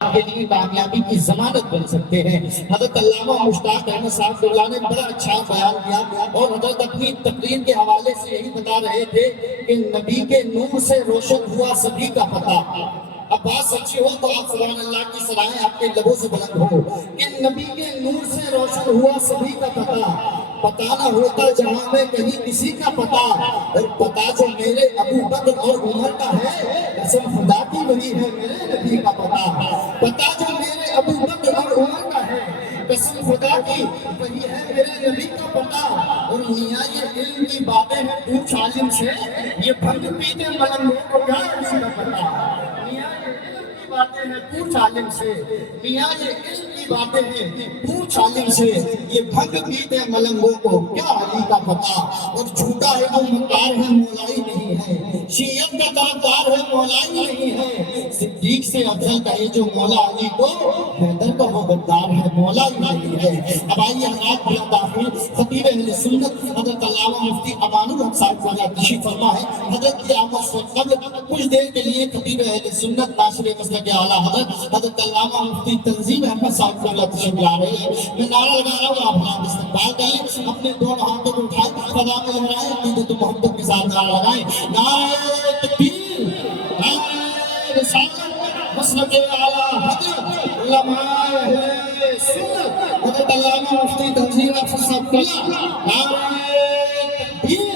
کے لیے کامیابی کی ضمانت بن سکتے ہیں۔ حضرت علامہ مشتاق احمد صاحب اللہ نے بڑا اچھا بیان کیا اور حضرت اپنی تقریر کے حوالے سے یہی بتا رہے تھے کہ نبی کے نور سے روشن ہوا سبھی کا پتہ۔ اب بات سچی ہو تو آپ سبحان اللہ کی صلاحیں آپ کے لبوں سے بلند ہو کہ نبی کے نور سے روشن ہوا سبھی کا پتہ، پتہ نہ ہوتا جہاں میں کہیں کسی کا پتہ، اور پتہ جو میرے ابو بکر اور عمر کا ہے قسم خدا کی وہی ہے میرے نبی کا پتہ، پتہ جو میرے ابو بکر اور عمر کا ہے قسم خدا کی وہی ہے میرے نبی کا پتہ۔ اور میاں یہ علم کی باتیں ہیں پوچھ عالم سے، یہ بھنگ پیتے ملنگوں کو کیا علی کا پتہ۔ میاں یہ علم کی باتیں ہیں پوچھ عالم سے، میاں یہ علم کی باتیں ہیں پوچھ عالم سے، یہ بھنگ پیتے ملنگوں کو کیا علی کا پتہ۔ اور جھوٹا ہے وہ مکار ہے مولائی نہیں ہے، شیعت کا طرفدار ہے مولائی نہیں ہے، صدیق سے افضل کہے جو مولا علی کو، حیدر کا وہ غدار ہے مولائی نہیں ہے۔ اب آئیے حضرات بلند آخر خطیب اہل سنت حضرت علامہ مفتی امان الحق صاحب کو تشریف فرما ہے۔ حضرت کی آمد سے قبل کچھ دیر کے لیے خطیب اہل سنت ناصر مسلک اعلیٰ حضرت علامہ مفتی تنظیم احمد صاحب کو تشریف لا رہے ہیں۔ میں نعرہ لگا رہا ہوں، آپ نام استقبال کریں، اپنے دونوں ہاتھوں کو اٹھائیں، فضا میں لہرائیں، عقیدت و محبت کے ساتھ نعرہ لگائیں، نعرہ تکبیر، نعرہ رسالت، مسلک اعلیٰ حضرت علماء اہل سنت حضرت علامہ مفتی تنظیم احمد صاحب کو نعرہ تکبیر،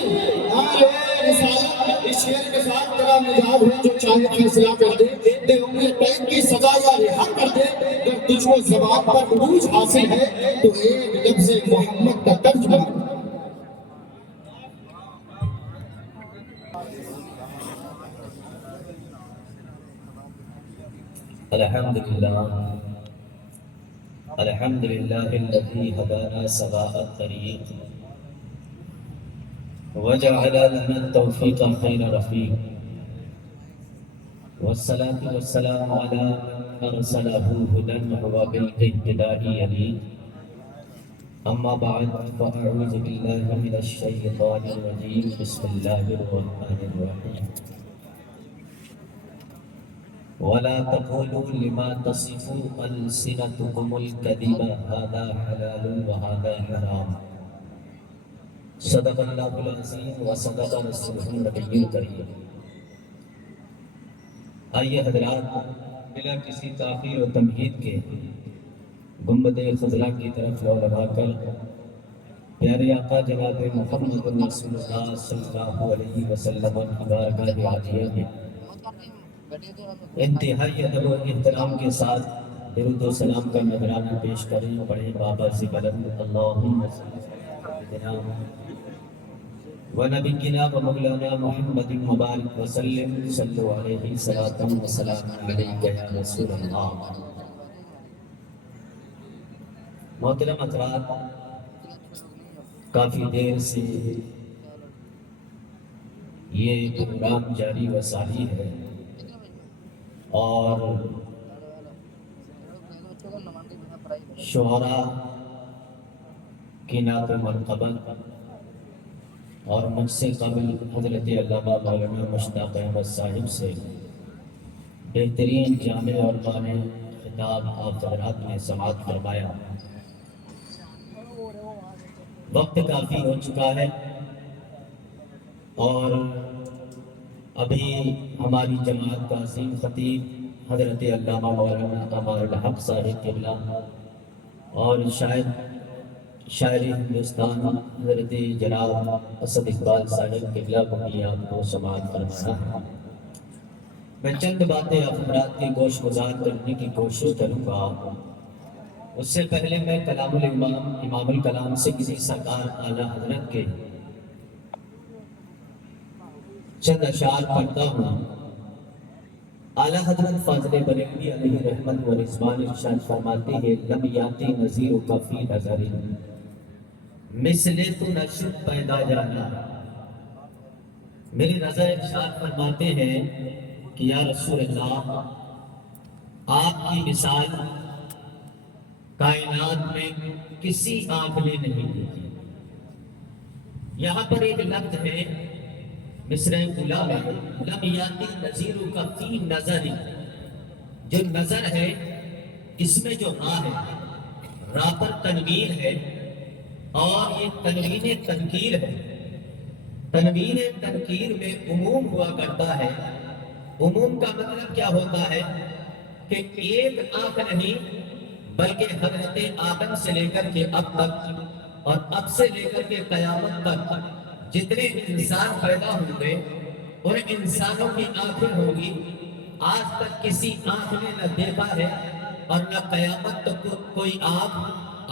نعرہ رسالت۔ اس شعر کے ساتھ تیرا مجاز ہے جو چاہے فیصلہ کر دے، دے عمر قید کی سزا یا رہا کر دے، اگر تجھ کو زبان پر عروج حاصل ہے تو ایک لفظ محمد کا ترجمہ۔ الحمدللہ الذی ہدانا سواء الطریق وجعل لنا التوفیق خیر رفیق والصلاة والسلام علی من ارسلہ ہدی وبالاہتداء یلیق۔ اما بعد فاعوذ باللہ من الشیطان الرجیم، بسم اللہ الرحمن الرحیم۔ وَلَا تَقُولُوا لِمَا تَصِفُ أَلْسِنَتُكُمُ الْكَذِبَ هَذَا حَلَالٌ وَهَذَا حَرَامٌ۔ صدق اللہ العظیم وصدق رسولہ النبی الکریم۔ آئیے حضرات، بلا کسی تاخیر و تمہید کے گنبد خضرا کی طرف رو لگا کر پیارے آقا جناب محمد رسول اللہ صلی اللہ علیہ وسلم کی بارگاہ عالیہ میں انتہائی ادب و احترام کے ساتھ درود و سلام کا نذرانہ پیش کریں۔ پڑھیں بابا سے بلند اللہم صلی سیدنا و نبینا و مولانا محمد مبارک وسلم، صلو علیہ صلاۃ و سلام علیک یا رسول اللہ۔ محترم حضرات، کافی دیر سے یہ پروگرام جاری و ساری ہے اور شعراء کی نعت و مرقبت اور مجھ سے قبل حضرت علامہ مولانا مشتاق احمد صاحب سے بہترین جامع اور معنی خطاب آپ حضرات نے سماعت فرمایا۔ وقت کافی ہو چکا ہے اور ابھی ہماری جماعت کا عظیم خطیب حضرت علامہ مولانا امان الحق صاحب قبلہ اور شاعر ہندوستان حضرت جناب اسد اقبال صاحب قبلہ کو بھی آپ کو سماعت فرمانا ہے۔ میں چند باتیں آپ حضرات کی گوش گزار کرنے کی کوشش کروں گا۔ اس سے پہلے میں کلام الامام امام الکلام سے کسی سرکار اعلیٰ حضرت کے چند اشعار پڑھتا ہوں۔ اعلیٰ حضرت فاضل بریلوی علیہ رحمت و رضوان ارشاد فرماتے ہیں، لم یاتی نظیر کا فی نظر مثل تو نشد پیدا جانا۔ میرے نظر ارشاد فرماتے ہیں کہ یا رسول اللہ، آپ کی مثال کائنات میں کسی آنکھ نے نہیں دیکھی۔ یہاں پر ایک لفظ ہے مصرع اولیٰ میں، لم یاتی نظیر کا فی نظر، جو نظر ہے اس میں جو ہاں ہے، را پر تنوین ہے اور یہ تنوین تنکیر ہے۔ تنوین تنکیر میں عموم ہوا کرتا ہے۔ عموم کا مطلب کیا ہوتا ہے کہ ایک آنکھ نہیں بلکہ حضرت آدم سے لے کر کے اب تک اور اب سے لے کر کے قیامت تک جتنے انسان پیدا ہوں گے ان انسانوں کی آنکھیں ہوں گی۔ آج تک کسی آنکھ نے نہ دیکھا ہے اور نہ قیامت تک کوئی آنکھ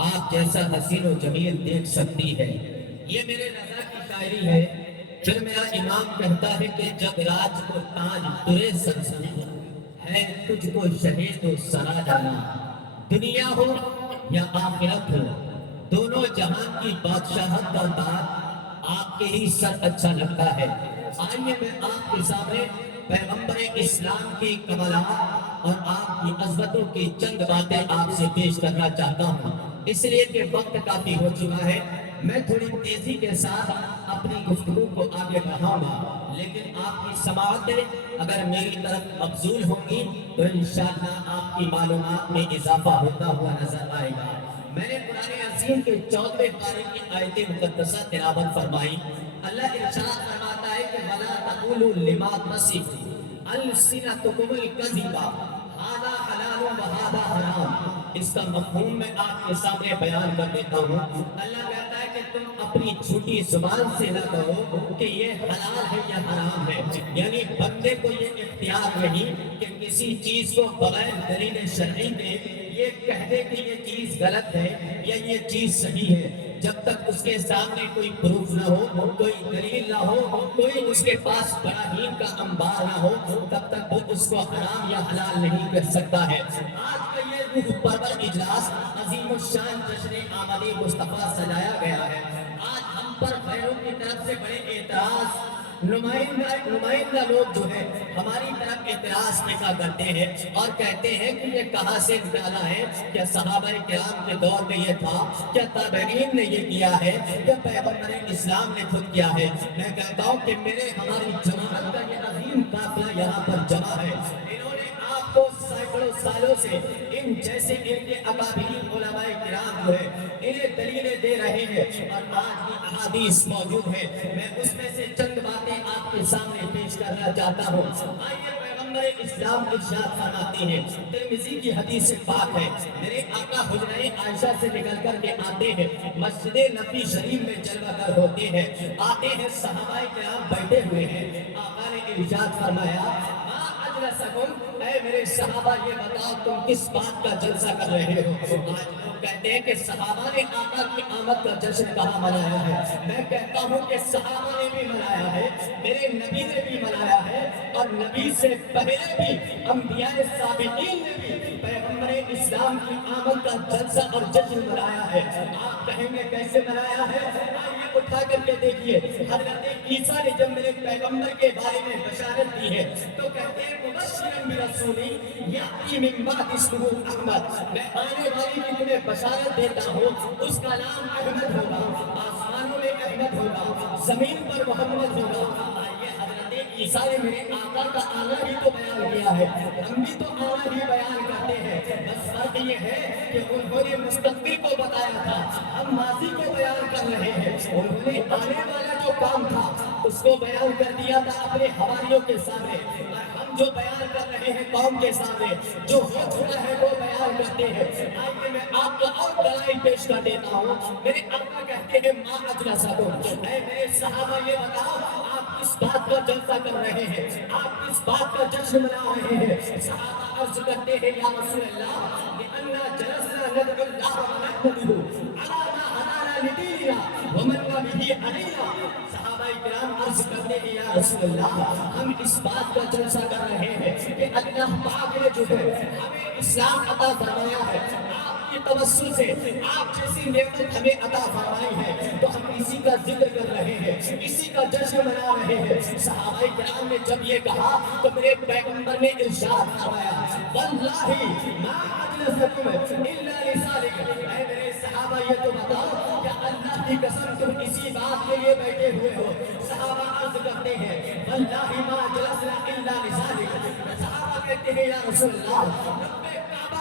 آپ جیسا حسین و جمیل دیکھ سکتی ہے۔ یہ میرے رضا کی شاعری ہے۔ پھر میرا امام کہتا ہے کہ جب راج کو تاج ترے سر ہے تجھ کو شہید و سرا جانا، دنیا ہو یا آخرت ہو دونوں جہان کی بادشاہت کا تاج آپ کے ہی سر اچھا لگتا ہے۔ آئیے میں آپ کے سامنے پیغمبر اسلام کی کمالات اور آپ کی عظمتوں کی چند باتیں آپ سے پیش کرنا چاہتا ہوں، اس لیے کہ وقت کافی ہو چکا ہے۔ میں تھوڑی تیزی کے ساتھ اپنی گفتگو کو آگے بڑھاؤں گا، لیکن آپ کی سماعتیں اگر میری طرف مبذول ہوں گی تو انشاءاللہ آپ کی معلومات میں اضافہ ہوتا ہوا نظر آئے گا۔ میں نے قرآن عظیم کے 14ویں پارے کی آیت مقدسہ تلاوت فرمائی۔ اللہ ارشاد فرماتا ہے کہ وَلَا تَقُولُوا لِمَا تَصِفُ أَلْسِنَتُكُمُ الْكَذِبَ هَذَا حَلَالٌ وَهَذَا حَرَامٌ۔ اس کا مفہوم میں آپ کے سامنے بیان کر دیتا ہوں۔ اللہ کہتا ہے کہ تم اپنی جھوٹی زبان سے نہ کہو کہ یہ حلال ہے یا حرام ہے، یعنی بندے کو یہ اختیار نہیں کہ کسی چیز کو بغیر دلیل شرعی میں یہ کہہ دے کہ یہ چیز غلط ہے یا یہ چیز صحیح ہے۔ جب تک اس کے سامنے کوئی پروف نہ ہو، کوئی دلیل نہ ہو، کوئی اس کے پاس براہین کا انبار نہ ہو، تب تک وہ اس کو حرام یا حلال نہیں کر سکتا ہے۔ آج کا یہ روح پرور اجلاس عظیم الشان جشن آمد مصطفیٰ سجایا گیا ہے۔ آج ہم پر غیروں کی طرف سے بڑے اعتراض نمائندہ لوگ جو ہے ہماری طرف اعتراض پیدا کرتے ہیں اور کہتے ہیں کہ یہ کہاں سے نکالا ہے، کیا صحابہ کرام کے دور میں یہ تھا، کیا تابعین نے یہ کیا ہے، کیا پیغمبر اسلام نے خود کیا ہے؟ میں کہتا ہوں کہ ہماری جماعت کا یہ عظیم قافلہ یہاں پر جمع ہے۔ انہوں نے آپ کو سینکڑوں سالوں سے ان جیسے ان کے اکابرین علماء کرام جو ہے انہیں دلیلیں دے رہے ہیں اور آج بھی احادیث موجود ہے۔ میں اس میں سے چند باتیں آپ کے سامنے پیش کرنا چاہتا ہوں۔ آئیے پیغمبر اسلام ارشاد فرماتے ہیں، ترمذی کی حدیث پاک ہے، میرے آقا حجرہ عائشہ سے نکل کر کے آتے ہیں، مسجد نبی شریف میں جلوہ گر ہوتے ہیں، آتے ہیں صحابہ کرام بیٹھے ہوئے ہیں، آقا نے ارشاد فرمایا ما اجلسکم، اے میرے صحابہ یہ بتاؤ تم کس بات کا جلسہ کر رہے ہو؟ آج لوگ کہتے ہیں کہ صحابہ نے آقا کی آمد کا جشن کہاں منایا ہے؟ میں کہتا ہوں کہ صحابہ نے بھی منایا ہے، میرے نبی نے بھی منایا ہے، اور نبی سے پہلے بھی انبیاء سابقین نے بھی پیغمبر اسلام کی آمد کا جلسہ اور جشن منایا ہے۔ آپ کہیں گے کیسے منایا ہے؟ آئیے اٹھا کر کے دیکھیے، حضرت عیسیٰ نے جب میرے پیغمبر کے بارے میں بشارت دی ہے تو کہتے ہیں مبشرا برسول یأتی من بعد اسمہ احمد، میں آنے والی کی تمہیں بشارت دیتا ہوں، اس کا نام احمد ہوگا، آسمانوں میں احمد ہوگا، زمین پر محمد ہوگا۔ آئیے حضرت عیسیٰ نے میرے آقا کا آنا ہی تو بیان کیا ہے، ہم بھی تو آنا ہی بیان کرتے ہیں، بس فرق یہ ہے کہ انہوں نے مستقبل کو بتایا تھا، ہم ماضی کو بیان کر رہے ہیں۔ انہوں نے آنے والا جو کام تھا اس کو بیان کر دیا تھا اپنے حواریوں کے سامنے، اور ہم جو بیان کر رہے ہیں قوم کے سامنے جو ہو چکا ہے وہ بیان کرتے ہیں۔ آئیے میں آپ کو اور دلائل پیش کر دیتا ہوں۔ میرے آقا کہتے ہیں ما اجلسکم، اے میرے صحابہ یہ بتاؤ آپ کس بات کا جلسہ کر رہے ہیں، آپ کس بات کا جشن منا رہے ہیں؟ صحابہ عرض کرتے ہیں یا رسول اللہ لأننا جلسنا ندعو اللہ ونحمده على ما هدانا لدیننا ومن به علینا۔ صحابہ کرام عرض کرتے ہیں یا رسول اللہ ہم اس بات کا جلسہ کر رہے ہیں کہ اللہ پاک نے جو ہے ہمیں اسلام عطا فرمایا ہے، آپ کی توسل سے آپ جیسی نعمت ہمیں عطا فرمائی ہے، تو ہم اسی کا ذکر کر رہے ہیں، اسی کا جشن منا رہے ہیں۔ صحابہ کرام نے جب یہ کہا تو میرے پیغمبر نے ارشاد فرمایا واللہ ما اجلسکم الا لذالک، اے میرے صحابہ یہ تو بتاؤ کہ اللہ کی قسم تم اسی بات کے لیے بیٹھے ہوئے ہو؟ صحابہ عرض کرتے ہیں واللہ ما جلسنا الا لذالک۔ صحابہ کہتے ہیں یا رسول اللہ رب کعبہ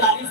40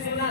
16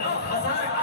9000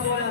16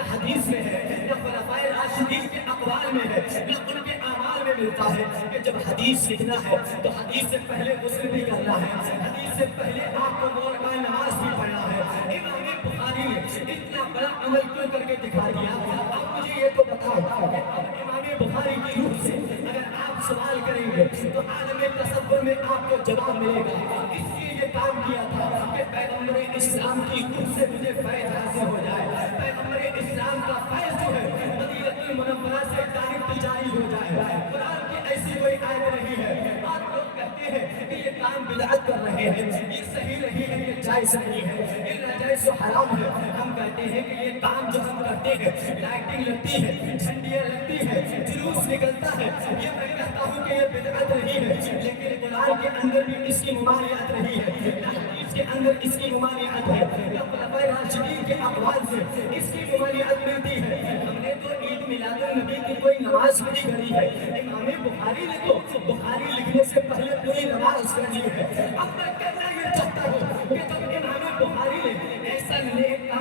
نہ حدیث میں ہے، نہ خلفائے راشدین کے اقوال میں ہے، نہ ان کے اعمال میں ملتا ہے کہ جب حدیث لکھنا ہے تو حدیث سے پہلے غسل بھی کرنا ہے، حدیث سے پہلے آپ کو دو رکعت نماز بھی پڑھنا ہے۔ امام بخاری نے اتنا بڑا عمل کیوں کر کے دکھا دیا؟ آپ مجھے یہ تو بتاؤ کہ امام بخاری کی روح سے اگر آپ سوال کریں گے تو عالم تصور میں آپ کو جواب ملے گا۔ اس لیے یہ کام کیا تھا کہ پیغمبر اسلام کی روح سے مجھے فیض حاصل ہو جائے، پیغمبر اسلام کا فیض جو ہے مدینہ منورہ سے ڈائریکٹ جاری ہو جائے۔ قرآن کی ایسی کوئی آیت نہیں ہے، آپ لوگ کہتے ہیں کہ یہ کام بدعت کر رہے ہیں، یہ صحیح نہیں ہے، یہ جائز نہیں ہے، یہ ناجائز و حرام ہے۔ ہم کہتے ہیں کہ یہ کام جو ہم کرتے ہیں، لائٹنگ لگتی ہے، جھنڈیاں لگتی ہے، جلوس نکلتا ہے، یہ میں کہتا ہوں کہ یہ بدعت نہیں ہے، لیکن قرآن کے اندر بھی اس کی ممانعت نہیں ہے، حدیث کے اندر اس کی ممانعت ہے، خلفائے راشدین کے اقوال سے اس کی ممانعت ملتی ہے۔ ہم نے تو عید میلاد النبی کی کوئی نماز نہیں کری ہے، امام بخاری نے تو بخاری لکھنے سے پہلے پوری نماز کری ہے۔ اب میں کہنا یہ چاہتا ہوں کہ جب امام بخاری نے ایسا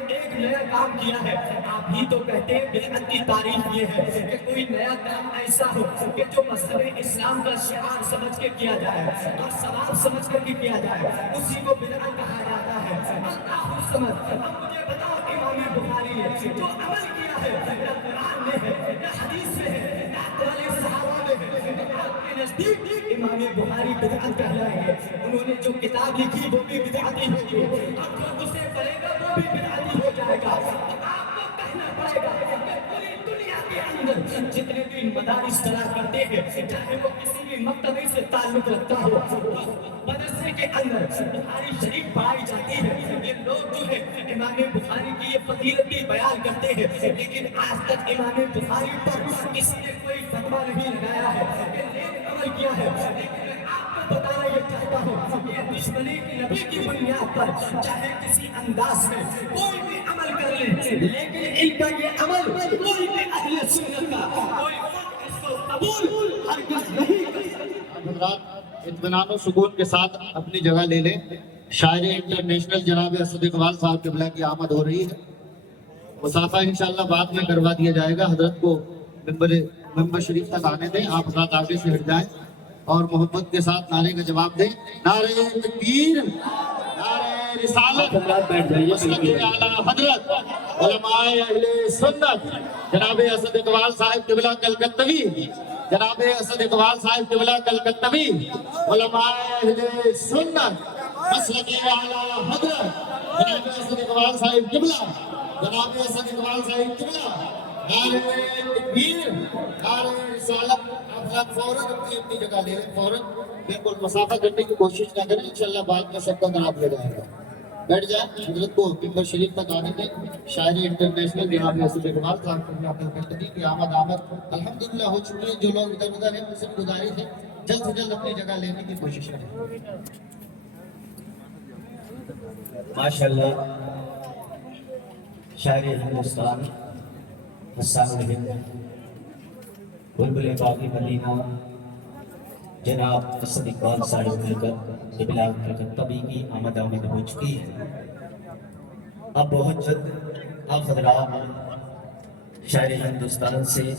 ایک نیا کام کیا ہے، آپ ہی تو کہتے ہیں بدعت کی تعریف یہ ہے کہ کوئی نیا کام ایسا ہو کہ جو مذہب اسلام کا شعار سمجھ کے کیا جائے اور ثواب سمجھ کر کے کیا جائے، اسی کو بدعت کہا جاتا ہے۔ اللہ سمجھ، اب مجھے بتاؤ امام بخاری نے جو عمل کیا ہے، نہ قرآن میں ہے، نہ حدیث میں ہے، نہ اقوال صحابہ میں ہے، آپ کے نزدیک امام بخاری بدعت کہلائیں گے۔ انہوں نے جو کتاب لکھی وہ بھی بدعتی ہوگی، اب جو اسے پڑھے گا وہ بھی بدعتی ہو جائے گا۔ اب آپ کو کہنا پڑے گا کہ پوری دنیا کے اندر جتنے بھی مدارس چلا کرتے ہیں، چاہے وہ کسی بھی مکتبے سے تعلق رکھتا ہو، اس مدرسے کے اندر بخاری شریف پڑھائی جاتی ہے۔ یہ لوگ جو ہے امام بخاری کی یہ فضیلت بھی بیان کرتے ہیں، لیکن آج تک امام بخاری پر کسی نے کوئی فتویٰ نہیں لگایا ہے کہ نیک عمل کیا ہے۔ لیکن میں آپ کو بتانا یہ چاہتا ہوں کہ دشمنی کی نبی کی بنیاد پر چاہے کسی انداز میں کوئی بھی عمل کر لے، لیکن ان کا یہ عمل کوئی بھی اہل سنت کا کوئی اس کو قبول ہرگز نہیں کر سکتا۔ حضرات اطمینان و سکون کے ساتھ اپنی جگہ لے لیں۔ شاعر انٹرنیشنل جناب اسد اقبال صاحب قبلہ کی آمد ہو رہی ہے۔ مسافہ انشاءاللہ بعد میں کروا دیا جائے گا۔ حضرت کو ممبر شریف تک آنے دیں، آپ حضرات آگے سے ہٹ جائیں اور محبت کے ساتھ نعرے کا جواب دیں۔ نعرہ تکبیر، نعرہ رسالت، مسلک اعلیٰ حضرت علماء اہل سنت جناب اسد اقبال صاحب قبلہ کلکتوی، جناب اسد اقبال صاحب قبلہ کلکتوی، علماء اہل سنت مسلک اعلیٰ حضرت جناب اسد اقبال صاحب قبلہ، جناب اسد اقبال صاحب قبلہ، نعرہ تکبیر، نعرہ رسالت۔ آپ سب فوراً اپنی جگہ لے لیں، فوراً بالکل مسافہ کرنے کی کوشش نہ کریں، انشاءاللہ بعد میں سب کا نام لے جائے گا۔ بیٹھ جائیں، حضرت کو ممبر شریف تک آنے دیں۔ شاعر انٹرنیشنل جناب اسد اقبال صاحب قبلہ کلکتوی کی آمد الحمدللہ ہو چکی ہے۔ جو لوگ ادھر ادھر ہیں ان سے گزارش ہے جلد سے جلد اپنی جگہ لینے کی کوشش کریں۔ ماشاءاللہ شاعر ہندوستان حسان الہند بلبل باغی مدینہ جناب اسد اقبال صاحب قبلہ کلکتوی کی آمد ہو چکی ہے۔ اب بہت جلد آپ حضرات شاعر ہندوستان سے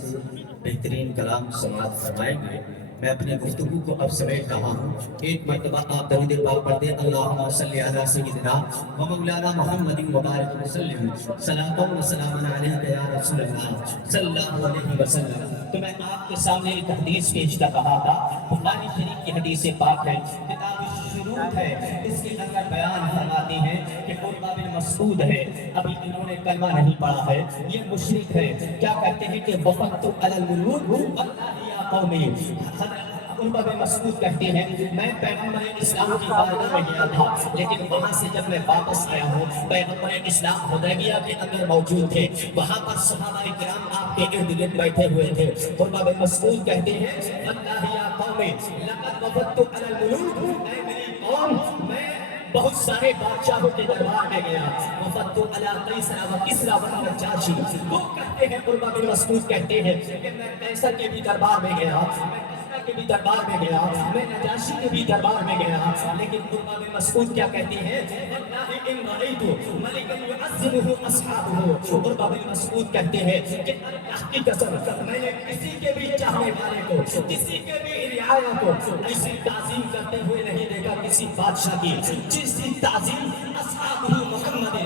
بہترین کلام سماعت فرمائیں گے۔ میں اپنی گفتگو کو اب سمیٹ رہا ہوں۔ ایک مرتبہ آپ درود پاک پڑھ دیں، اللہم صلی علی سیدنا و مولانا محمد مبارک وسلم، صلاۃ و سلام علیک یا رسول اللہ صلی اللہ علیہ وسلم۔ تو میں آپ کے سامنے ایک حدیث پیش کر رہا تھا، بخاری شریف کی حدیث پاک ہے، کتاب الشروط ہے، اس کے اندر بیان فرماتے ہیں کہ عروہ بن مسعود ہے، ابھی انہوں نے کلمہ نہیں پڑھا ہے، یہ مشرک ہے، کیا کہتے ہیں کہ وفدت علی الملوک واللہ یا قومی۔ عروہ بن مسعود کہتے ہیں میں پیغمبر اسلام کی بارگاہ میں گیا تھا، لیکن وہاں سے جب میں واپس آیا ہوں پیغمبر اسلام حدیبیہ کے اندر موجود تھے، وہاں پر صحابہ کرام آپ کے ارد گرد بیٹھے ہوئے تھے۔ عروہ بن مسعود کہتے ہیں واللہ یا قومی لقد وفدت علی الملوک، اے میری قوم میں بہت سارے بادشاہوں کے دربار میں گیا، وفدت علی قیصر و کسریٰ و نجاشی۔ وہ کہتے ہیں عروہ بن مسعود کہتے ہیں کہ میں قیصر کے بھی دربار میں گیا، میں کسرا کے بھی دربار میں گیا, میں نجاشی کے بھی دربار میں گیا, لیکن عروہ بن مسعود کیا کہتی ہے, واللہ ان رأیت ملکا یعظمہ اصحابہ. عروہ بن مسعود کہتے ہیں کہ اللہ کی قسم میں نے کسی کے بھی چاہنے والے کو, کسی کے بھی رعایا کو ایسی تعظیم کرتے ہوئے نہیں دیکھا کسی بادشاہ کی جیسی تعظیم اصحابہ محمد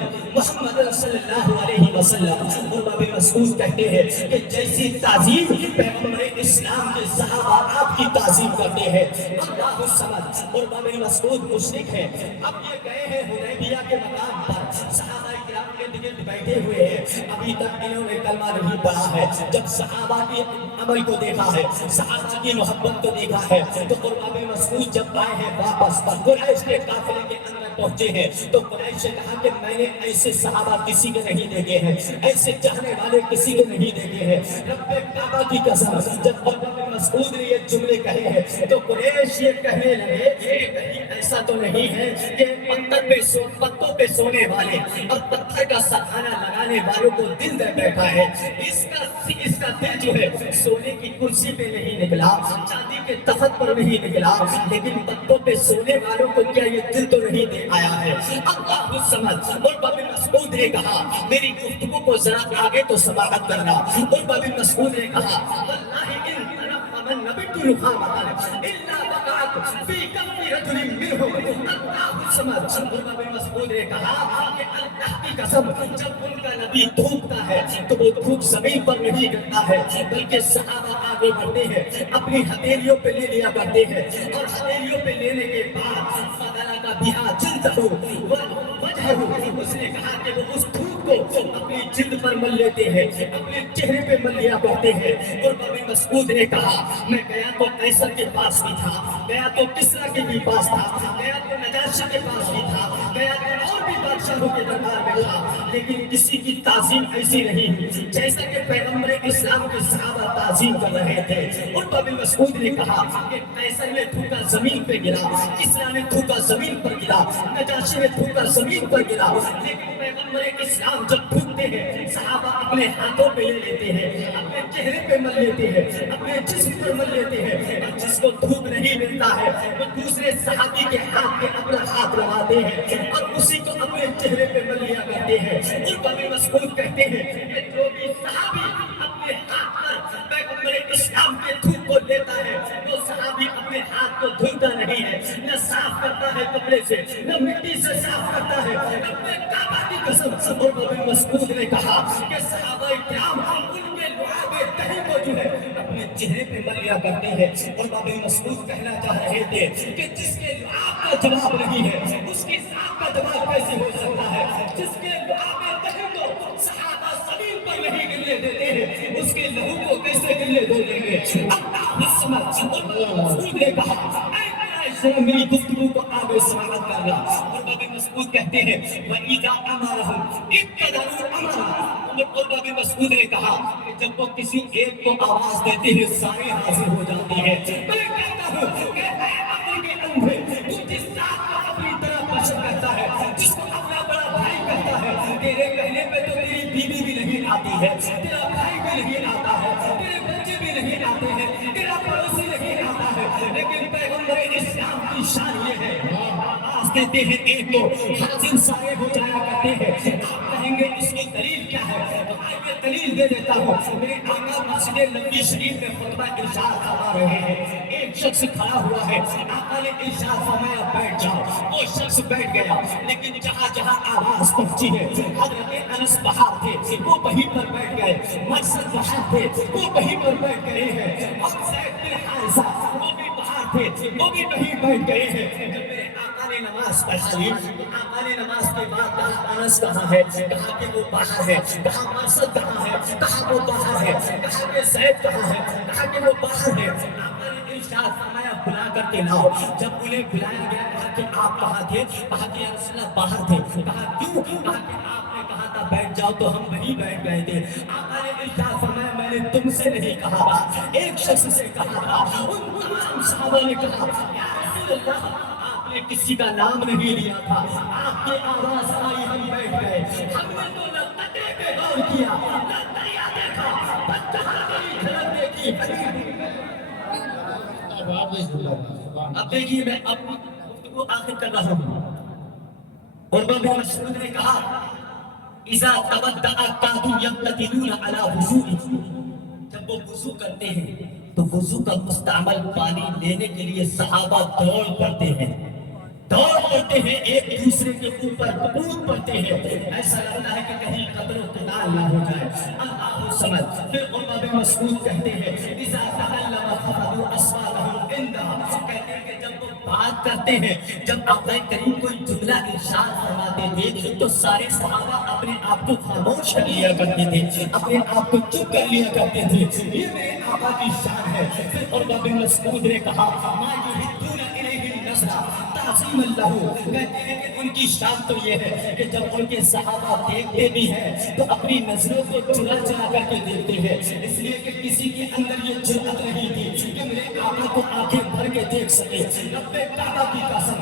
صلی اللہ علیہ وسلم. عروہ بن مسعود کہتے ہیں کہ جیسی تعظیم پیغمبر اسلام کے صحابہ آپ کی تعظیم کرتے ہیں. اللہ الصمد. عروہ بن مسعود مشرک ہے, اب یہ گئے ہیں حدیبیہ کے مقام پر, صحابہ کرام کے گرد بیٹھے ہوئے ہیں, ابھی تک انہوں نے کلمہ نہیں پڑھا ہے. جب صحابہ کے عمل کو دیکھا ہے, صحابہ کی محبت کو دیکھا ہے, تو عروہ بن مسعود جب آئے ہیں واپس قریش کے قافلے کے اندر پہنچے ہیں, تو قریش نے کہا کہ میں نے ایسے صحابہ کسی کے نہیں دیکھے ہیں, ایسے چاہنے والے کسی کے نہیں دیکھے ہیں. رب کعبہ کی قسم جب عروہ بن مسعود نے یہ جملے کہے ہیں تو قریش یہ کہنے لگے کہ کہیں ایسا تو نہیں ہے کہ پتوں پہ سونے والے اور پتھر کا سہارا لگانے والوں کو دل دے بیٹھا ہے. اس کا دل جو ہے سونے کی کرسی پہ نہیں نکلا, چاندی کے تخت پر نہیں نکلا, لیکن پتوں پہ سونے والوں کو کیا یہ دل تو نہیں دے آیا ہے. اللہ الصمد. عروہ بن مسعود نے کہا میری گفتگو کو ذرا آگے تو سماعت کرنا. عروہ بن مسعود نے کہا واللہ ان من نبت رخامة الا وقعت في كف رجل منهم. اللہ الصمد. عروہ بن مسعود نے کہا کہ اللہ کی قسم جب ان کا نبی تھوکتا ہے تو وہ تھوک زمین پر نہیں گرتا ہے, بلکہ صحابہ آگے بڑھتے ہیں, اپنی ہتھیلیوں پہ لے لیا کرتے ہیں, اور ہتھیلیوں پہ لینے کے بعد فضلہ کا بہا جلد ہو وجہ ہو. اس نے کہا کہ وہ اس تھوک کو اپنی جلد پر مل لیتے ہیں, اپنے چہرے پہ مل لیا کرتے ہیں. عروہ بن مسعود نے کہا میں گیا تو قیصر کے پاس بھی تھا, گیا تو کسرا کے بھی پاس تھا, گیا تو نجاشی کے پاس بھی تھا, گیا تو اور بھی بادشاہوں کے دربار میں تھا, لیکن کسی کی تعظیم ایسی نہیں ہوئی جیسا کہ پیغمبر اسلام کے صحابہ تعظیم کر رہے تھے. عروہ بن مسعود نے کہا کہ قیصر نے تھوکا زمین پہ گرا, کسرا نے تھوکا زمین پر گرا, نجاشی نے تھوکا زمین پر گرا, لیکن پیغمبر اسلام جب تھوکتے ہیں صحابہ اپنے ہاتھوں پہ لے لیتے ہیں, اپنے چہرے پہ مل لیتے ہیں, اپنے جسم پر مل لیتے ہیں, اور جس کو تھوک نہیں ملتا ہے وہ دوسرے صحابی کے ہاتھ پہ اپنا ہاتھ لگاتے ہیں اور اسی کو اپنے چہرے پہ مل لیا کرتے ہیں. عروہ بن مسعود کہتے ہیں کہ جو بھی صحابی اپنے ہاتھ پر پیغمبر اسلام کے تھوک کو لیتا ہے وہ صحابی اپنے ہاتھ کو دھلتا نہیں ہے, نہ صاف کرتا ہے کپڑے سے, نہ مٹی سے صاف کرتا ہے. اپنے کعبہ کی قسم عروہ بن مسعود نے کہا کہ صحابہ کرام ان کے لعاب تہی کو جو ہے اپنے چہرے پہ مل لیا کرتے ہیں. عروہ بن مسعود کہنا چاہ رہے تھے کہ جس کے لعاب کا جواب نہیں ہے اس کی ذات کا جواب کیسے ہو سکتا ہے. جس کے لعاب تہی کو صحابہ زمین پر نہیں گرنے دیتے ہیں اس کے لہو کو کیسے گرنے دے دیں گے. اللہ الصمد. عروہ بن مسعود نے کہا میری گفتگو کو آگے سماعت کرنا. عروہ بن مسعود کہتے ہیں وَإِذَا أَمَرَهُمْ ابْتَدَرُوا أَمْرًا. عروہ بن مسعود نے کہا کہ جب وہ کسی ایک کو آواز دیتے ہیں سارے حاضر ہو جاتے ہیں. میں کہتا ہوں کہ اے عقل کے اندھے, تو جس ذات کو اپنی طرح پسند کرتا ہے, جس کو اپنا بڑا بھائی کہتا ہے, تیرے کہنے پہ تو تیری بیوی بھی نہیں آتی ہے, تیرا بھائی بھی نہیں آتا ہے, تیرے بچے بھی نہیں آتے ہیں, تیرا پڑوسی نہیں آتا ہے, لیکن پیغمبر اسلام کی شان یہ ہے آواز دیتے ہیں ایک کو حاضر سارے ہو جایا کرتے ہیں. آپ کہیں گے اس کی دلیل کیا ہے, تو میں یہ دلیل دے دیتا ہوں. میرے آقا مسجد نبوی شریف میں خطبہ ارشاد فرما رہے ہیں, ایک شخص کھڑا ہوا ہے, آقا نے ارشاد فرمایا بیٹھ جاؤ, وہ شخص بیٹھ گیا, لیکن جہاں جہاں آواز پہنچی ہے حضرت انس باہر تھے وہ وہیں پر بیٹھ گئے, مقصد باہر تھے وہ وہیں پر بیٹھ گئے ہیں, اور زید بن حارثہ وہ بھی باہر تھے وہ بھی وہیں بیٹھ گئے ہیں. جب میرے آقا نے نماز پڑھا لی, آقا نے نماز کے بعد کہا انس کہاں ہے, کہا کہ وہ باہر ہے, کہا مقصد کہاں ہے, کہا وہ باہر ہے, کہا کہ زید کہاں ہے, کہا کہ وہ باہر ہے. آقا نے ارشاد فرمایا بلا کر کے لاؤ. جب انہیں بلایا گیا کہا کہ آپ کہاں تھے, کہا کہ یا رسول اللہ باہر تھے, کہا کیوں, کہا کہ آپ نے کہا تھا بیٹھ جاؤ تو ہم وہیں بیٹھ گئے تھے. آقا نے ارشاد فرمایا میں نے تم سے نہیں کہا تھا, ایک شخص سے کہا تھا. ان تمام صحابہ نے کہا یا رسول اللہ آپ نے کسی کا نام نہیں لیا تھا, آپ کی آواز آئی ہم بیٹھ گئے. ہم نے تو نہ تنے پہ غور کیا, نہ دریا دیکھا, بس جہاں گئی جھلک دیکھی. اب دیکھیے میں اب گفتگو آخر کر رہا ہوں. عروہ بن مسعود نے کہا اذا تودع كادوا يقتتلون على وضوء، جب وہ وضو کرتے ہیں تو وضو کا مستعمل پانی لینے کے لیے صحابہ دوڑ پڑتے ہیں، ایک دوسرے کے اوپر کود پڑتے ہیں. ایسا لگتا ہے کہ کہیں قتل و قتال نہ ہو جائے. اللہ سمجھ. پھر عروہ بن مسعود کہتے ہیں اذا تکلم خفضوا اصواتهم عندها، کہتے ہیں کہ جب وہ بات کرتے ہیں، جب آقا کریم کوئی جملہ ارشاد فرماتے تھے تو سارے صحابہ اپنے آپ کو خاموش کر لیا کرتے تھے، اپنے آپ کو چپ کر لیا کرتے تھے. یہ میرے آقا کی شان ہے. پھر عروہ بن مسعود نے کہا ما یحدون الیہ النظر تعظیم اللہ، کہتے ہیں کہ ان کی شان تو یہ ہے کہ جب ان کے صحابہ دیکھتے بھی ہیں تو اپنی نظروں کو چلا چلا کر کے دیکھتے ہیں، اس لیے کہ کسی کے اندر یہ جرأت نہیں تھی کہ میرے آقا کو آنکھیں بھر کے دیکھ سکے. رب کعبہ کی قسم،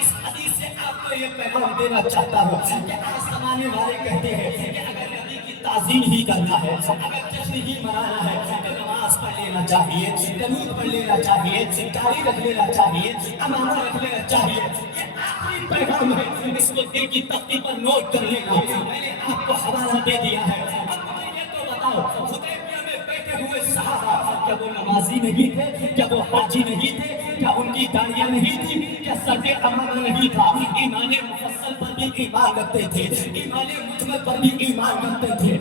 اس حدیث سے آپ کو یہ پیغام دینا چاہتا ہوں کہ آج زمانے والے کہتے ہیں کہ اگر نبی کی تعظیم ہی کرنا ہے، اگر جشن ہی منانا ہے تو نماز پڑھ لینا چاہیے، قنوت پڑھ لینا چاہیے، داڑھی رکھ لینا چاہیے، امامہ رکھ لینا چاہیے. یہ آخری پیغام ہے، اس کو دل کی تختی پر نوٹ کر لینا. میں نے آپ کو حوالہ دے دیا ہے. اب مجھے یہ تو بتاؤ حدیبیہ میں بیٹھے ہوئے صحابہ کیا وہ نمازی نہیں تھے؟ کیا وہ حاجی نہیں تھے؟ کیا ان کی داڑیاں نہیں تھی؟ کیا سر امامہ نہیں تھا؟ ایمان مفصل پر بھی ایمان رکھتے تھے، ایمان مجمل پر بھی ایمان رکھتے تھے،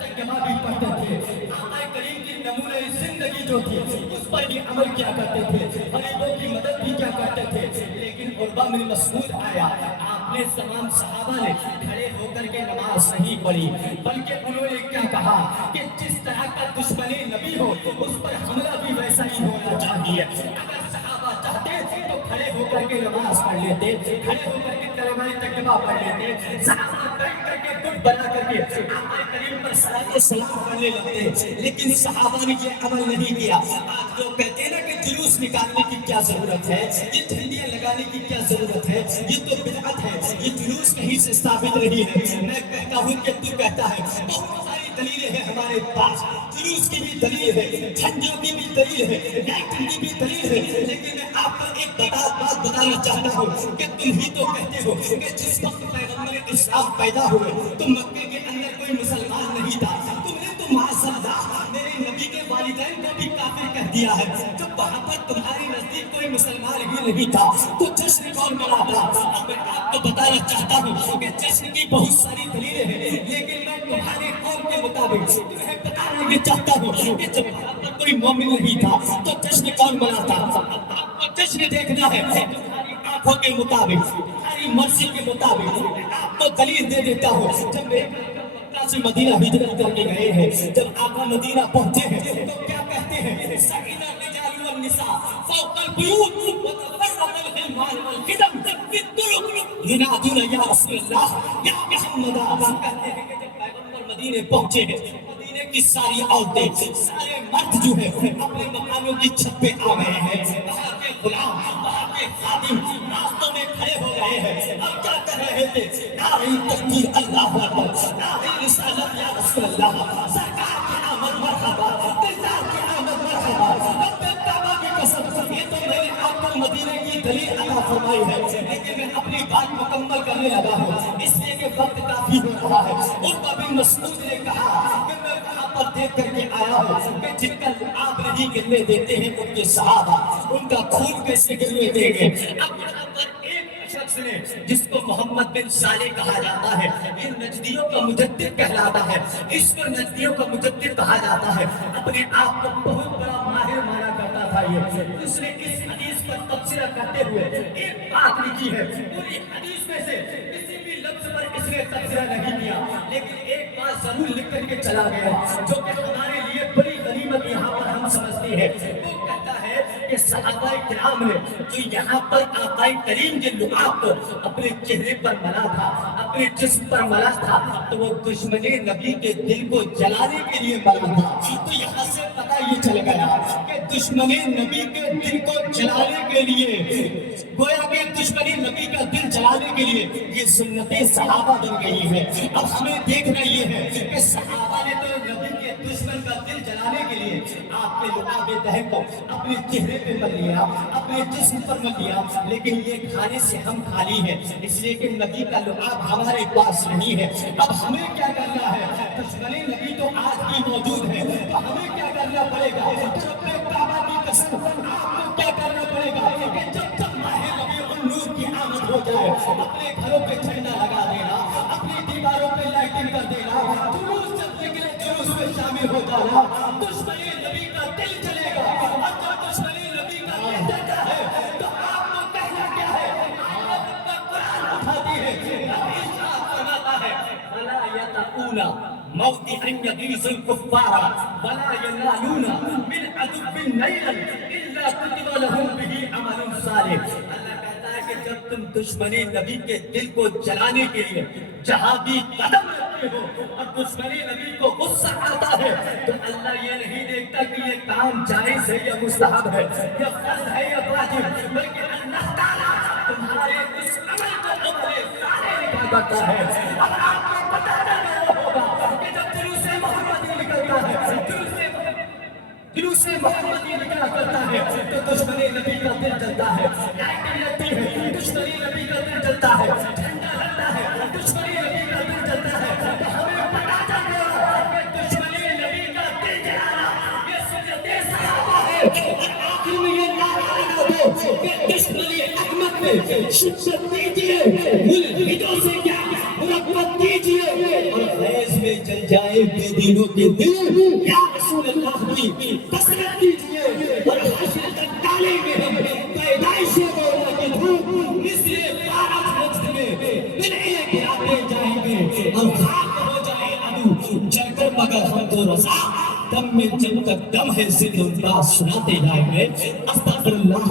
ترجمہ بھی پڑھتے تھے. آقا کریم کی نمونہ زندگی جو تھی اس پر بھی عمل کیا کرتے تھے، غریبوں کی مدد بھی کیا کرتے تھے. لیکن عروہ بن مسعود آیا، آپ نے تمام صحابہ نے کھڑے ہو کر کے نماز نہیں پڑھی، بلکہ انہوں نے کیا کہا کہ جس طرح کا دشمن نبی ہو اس پر حملہ بھی ویسا ہی ہونا چاہیے. اگر صحابہ چاہتے تو کھڑے ہو کر کے نماز پڑھ لیتے، کھڑے ہو کر کے کلمہ ترجمہ پڑھ لیتے، صحابہ بیٹھ کر کے گٹ بنا کر کے آقا کریم پر صلاۃ سلام پڑھنے لگتے. لیکن صحابہ نے یہ عمل نہیں کیا. آج لوگ کہتے ہیں نا کہ جلوس نکالنے کی کیا ضرورت ہے، یہ جھنڈیاں لگانے کی کیا ضرورت ہے، یہ تو بدعت ہے، یہ جلوس کہیں سے ثابت نہیں ہے. میں کہتا ہوں کہ تو کہتا ہے بہت ساری دلیلیں ہیں ہمارے پاس، جلوس کی بھی دلیل ہے، جھنڈیوں کی بھی دلیل ہے، لائٹنگ کی بھی دلیل ہے. لیکن میں آپ کو ایک بات بتانا چاہتا ہوں کہ تم ہی تو کہتے ہو کہ جس وقت پیغمبر اسلام پیدا ہوئے تو مکے کے اندر کوئی مسلمان نہیں تھا. تم نے تو معاذاللہ میرے نبی کے والدین کو بھی کافر کہہ دیا ہے. جب وہاں پر تمہارے نزدیک کوئی مسلمان ہی نہیں تھا تو جشن کون مناتا؟ اب میں آپ کو بتانا چاہتا ہوں کہ جشن کی بہت ساری دلیلیں ہیں، لیکن میں تمہارے قول کے مطابق تمہیں بتانا یہ چاہتا ہوں کہ جب وہاں پر کوئی مومن نہیں تھا تو جشن کون مناتا؟ آپ کو جشن دیکھنا ہے تمہاری آنکھوں کے مطابق، تمہاری مرضی کے مطابق. آپ کو دلیل دے دیتا ہوں. جب میرے مکہ سے مدینہ ہجرت کر کے گئے ہیں، جب آقا مدینہ پہنچے ہیں تو کیا کہتے ہیں؟ سعید الرجال والنساء فوق البیوت وتفرق الغلمان والخدم فی الطرق ینادون یا رسول اللہ یا محمد. کہتے ہیں کہ جب پیغمبر مدینے پہنچے ہیں، مدینے کی ساری عورتیں، سارے مرد جو ہے اپنے مکانوں کی چھت پہ آ گئے ہیں. وہاں کے غلام، وہاں کے خادم راستوں میں کھڑے ہو گئے ہیں اور کیا کر رہے تھے؟ نعرہ تکبیر اللہ اکبر، نعرہ رسالت یا رسول اللہ، سرکار کی آمد مرحبا، دلدار کی آمد مرحبا. رب کعبہ کی قسم، یہ تو میں نے آپ کو مدینے کی دلیل عطا فرمائی ہے، لیکن میں اپنی بات مکمل کرنے لگا ہوں اس لیے کہ وقت کافی ہو رہا ہے. عروہ بن مسعود نے کہا کہ میں وہاں پر دیکھ کر کے آیا ہوں کہ جن کا آپ نہیں گرنے دیتے ہیں ان کے صحابہ، ان کا خون کیسے گرنے دیں گے. اب یہاں پر ایک شخص نے جس کو محمد بن صالح کہا جاتا ہے، یہ نجدیوں کا مجدد کہلاتا ہے، اس کو نجدیوں کا مجدد کہا جاتا ہے، اپنے آپ کو بہت بڑا ماہر مانا کرتا تھا. یہ اس نے اس حدیث پر تبصرہ کرتے ہوئے ایک بات لکھی ہے. پوری حدیث میں سے کسی بھی لفظ پر اس نے تبصرہ نہیں کیا، لیکن ایک بات ضرور لکھ کر کے چلا گیا جو کہ ہمارے لیے بڑی غنیمت یہاں پر ہم سمجھتے ہیں. وہ کہتا ہے کہ صحابہ کرام نے جو یہاں پر آقا کریم کے لعاب کو اپنے چہرے پر ملا تھا، اپنے جسم پر ملا تھا، تو وہ دشمن نبی کے دل کو جلانے کے لیے ملا تھا. تو یہاں سے پتہ یہ چل گیا کہ دشمن نبی کے دل کو جلانے کے لیے، گویا کہ دشمن نبی کا دل جلانے کے لیے یہ سنت صحابہ بن گئی ہے. اب ہمیں دیکھنا یہ ہے کہ صحابہ نے تو نبی کے دشمن کا دل جلا جلانے کے لیے آپ نے لعاب دہن کو اپنے چہرے پہ مل لیا، اپنے جسم پر مل لیا، لیکن یہ کھانے سے ہم خالی ہیں، اس لیے کہ نبی کا لعاب ہمارے پاس نہیں ہے۔ اب ہمیں کیا کرنا ہے؟ دشمن نبی تو آج بھی موجود ہے، تو ہمیں کیا کرنا پڑے گا؟ رب کعبہ کی قسم آپ کو کیا کرنا پڑے گا کہ جب تک ماہ ربیع النور کی آمد ہو جائے اپنے گھروں پہ جھنڈا لگا دینا، اپنی دیواروں پہ لائٹنگ کر دینا، جلوس جب نکلے جلوس میں شامل ہو جانا، دشمن نبی کا دل چلے گا۔ اور جب دشمن نبی کا دل چلتا ہے تو آپ کو کہنا کیا ہے؟ آپ اپنا قرآن اٹھاتی ہے، نبی ارشاد فرماتا ہے وَلَا يَطَئُونَ موضعا يغيظ الكفار ولا ينالون من عدو نيلا الا كتب لهم به عمل صالح۔ اللہ کہتا ہے کہ جب تم دشمن نبی کے دل کو جلانے کے لیے جہاں بھی قدم رکھتے ہو اور دشمن نبی کو غصہ آتا ہے تو اللہ یہ نہیں دیکھتا کہ یہ کام جائز ہے یا مستحب ہے یا فرض ہے یا واجب، بلکہ اللہ تعالیٰ تمہارے اس عمل کو عمل صالح لکھا کرتا ہے۔ اب آپ کو پتہ نہیں ہوگا کہ جب جلوس محمدی نکلتا ہے، جلوس محمدی نکلا کرتا ہے تو دشمن نبی کا دل چلتا ہے، لائٹیں لگتی ہے، دشمن نبی کا دل چلتا ہے، جھنڈا لگتا ہے، دشمن نبی کا دل چلتا ہے۔ تو ہمیں پتہ چل گیا کہ دشمن نبی کا دل جلانا یہ سنت صحابہ ہے۔ اور آخر میں یہ نعرہ لگا دو کہ دشمن احمد میں شدت دیجیے، ملحدوں سے کیا مربت دیجیے، اور خیز میں جل جائے بے دینوں کے دل، یا رسول اللہ کی تسلیت دیجیے، اور حشر تک ڈالیں گے ہم پیدائش مولا کی دھوپ، مصر پارس وقت میں بلعے گراتے جائیں گے، اور خاک ہو جائے عدو جل کر مگر ہم تو رضا، دم میں جب تک دم ہے زندہ انداز سناتے جائیں گے۔ استغفر اللہ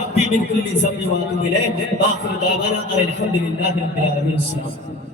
ربی من کل ذنب واتوب الیہ، آخر دعوانا الحمدللہ رب العالمین۔